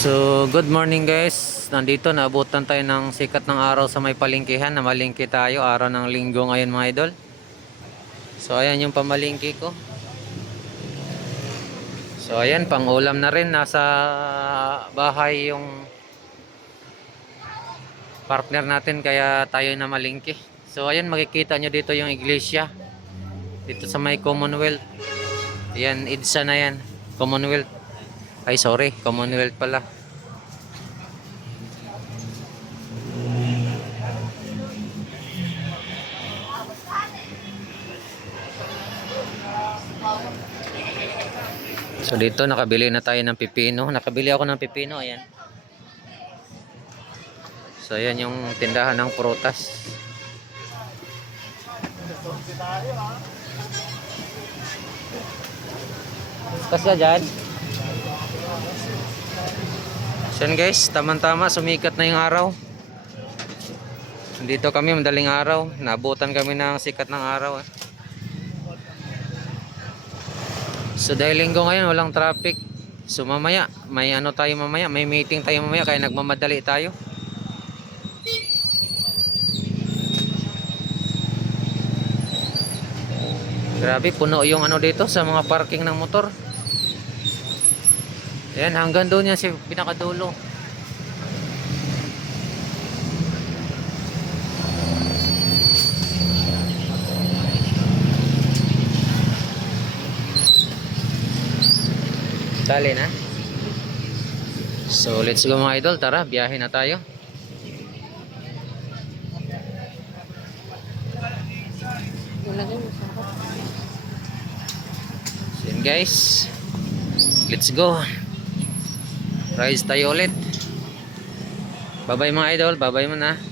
So, good morning guys. Nandito, naabutan tayo ng sikat ng araw sa may palengkehan. Namalingki tayo, araw ng linggo ngayon mga idol. So, ayan yung pamalingki ko. So, ayan, pang-ulam na rin. Nasa bahay yung partner natin, kaya tayo namalingki. So, ayan, makikita nyo dito yung iglesia. Dito sa may Commonwealth. Ayan, EDSA na yan. Commonwealth. Ay, sorry, Commonwealth pala. So dito nakabili na tayo ng pipino. Nakabili ako ng pipino, ayan. So ayan yung tindahan ng prutas. Kasya dyan. So yan guys, tama-tama sumikat na yung araw. Dito kami madaling araw. Nabutan kami ng sikat ng araw. So dahil linggo ngayon walang traffic. So mamaya may ano tayo mamaya, may meeting tayo mamaya kaya nagmamadali tayo. Grabe, puno yung ano dito sa mga parking ng motor. Ayan, hanggang doon yan si pinakadulo. Dali na. So let's go mga idol, tara, biyahe na tayo. So yun guys, let's go. Rise tayo ulit. Bye bye mga idol, bye bye muna.